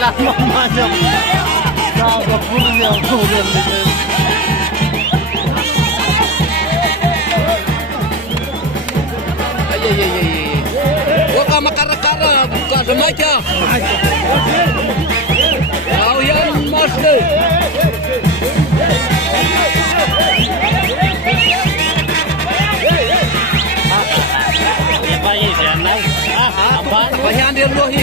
Alah mamanya. Kau berkurang kurang ni. Buka makara-kara, buka remaja. Kau yang master. Banyak dia lohi.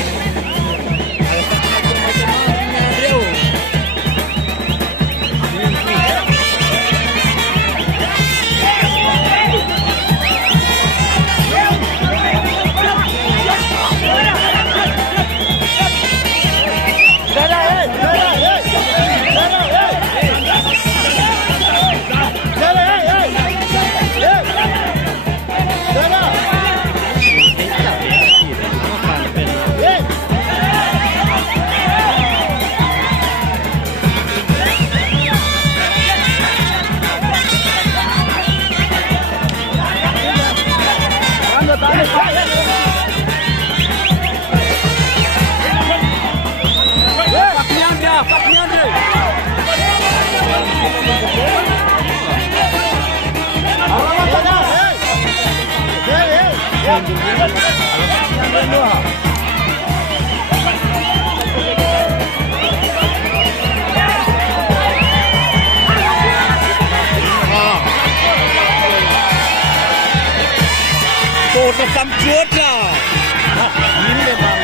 Tôi sắm chuột là nhìn để mà